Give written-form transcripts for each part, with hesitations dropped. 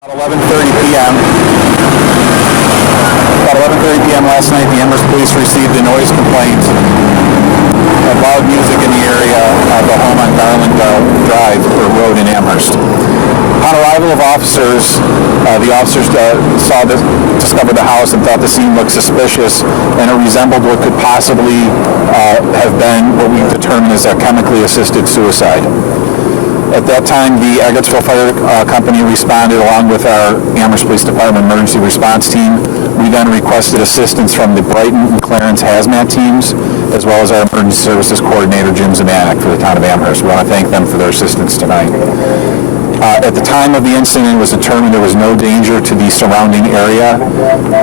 About 11:30 p.m. Last night, the Amherst Police received a noise complaint of loud music in the area of the home on Garland Drive or road in Amherst. Upon arrival of officers, the officers discovered the house and thought the scene looked suspicious, and it resembled what could possibly have been what we determined as a chemically assisted suicide. At that time, the Eggertsville Fire Company responded along with our Amherst Police Department emergency response team. We then requested assistance from the Brighton and Clarence Hazmat teams, as well as our emergency services coordinator, Zymanek, for the town of Amherst. We want to thank them for their assistance tonight. At the time of the incident, it was determined there was no danger to the surrounding area,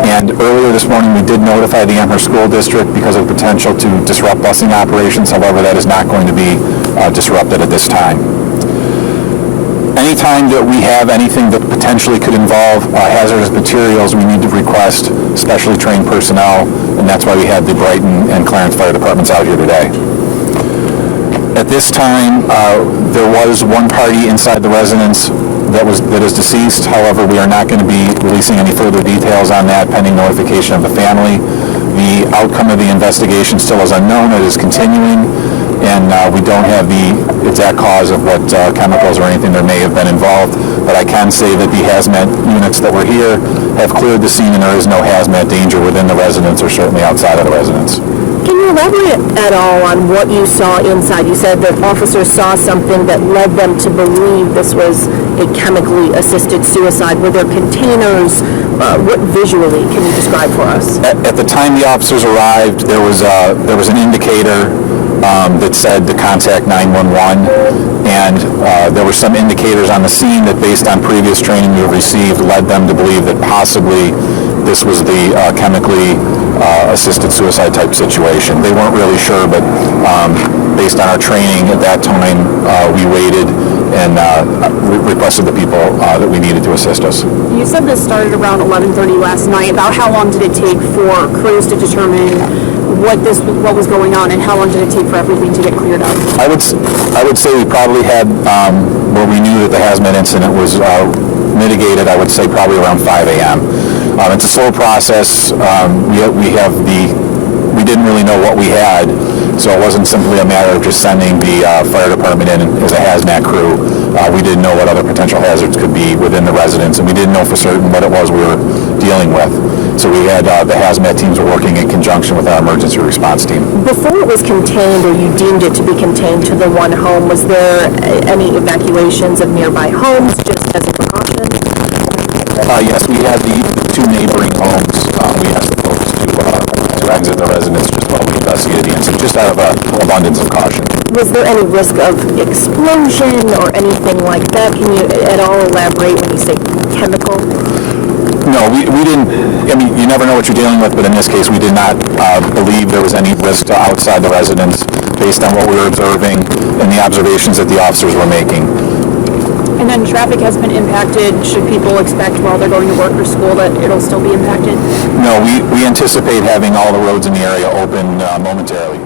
and earlier this morning we did notify the Amherst School District because of potential to disrupt busing operations. However, that is not going to be disrupted at this time. Anytime that we have anything that potentially could involve hazardous materials, we need to request specially trained personnel, and that's why we had the Brighton and Clarence Fire Departments out here today. At this time, there was one party inside the residence that is deceased. However, we are not going to be releasing any further details on that pending notification of the family. The outcome of the investigation still is unknown. It is continuing, and we don't have the exact cause of what chemicals or anything there may have been involved. But I can say that the hazmat units that were here have cleared the scene, and there is no hazmat danger within the residence or certainly outside of the residence. Can you elaborate at all on what you saw inside? You said that officers saw something that led them to believe this was a chemically assisted suicide. Were there containers? What visually can you describe for us? At the time the officers arrived, there was an indicator that said to contact 911, and there were some indicators on the scene that, based on previous training we received, led them to believe that possibly this was the chemically assisted suicide type situation. They weren't really sure, but based on our training at that time, we waited and requested the people that we needed to assist us. You said this started around 11:30 last night. About how long did it take for crews to determine what was going on, and how long did it take for everything to get cleared up? I would say we probably had, where we knew that the hazmat incident was mitigated, I would say probably around 5 a.m. It's a slow process. We didn't really know what we had, so it wasn't simply a matter of just sending the fire department in as a hazmat crew. We didn't know what other potential hazards could be within the residence, and we didn't know for certain what it was we were dealing with. So we had the hazmat teams were working in conjunction with our emergency response team. Before it was contained, or you deemed it to be contained to the one home, was there any evacuations of nearby homes just as a precaution? Yes, we had the two neighboring homes. We asked the folks to exit the residence just while we investigated the incident, just out of an abundance of caution. Was there any risk of explosion or anything like that? Can you at all elaborate when you say chemical? No, we didn't. I mean, you never know what you're dealing with, but in this case, we did not believe there was any risk to outside the residence based on what we were observing and the observations that the officers were making. And then traffic has been impacted. Should people expect while they're going to work or school that it'll still be impacted? No, we anticipate having all the roads in the area open momentarily.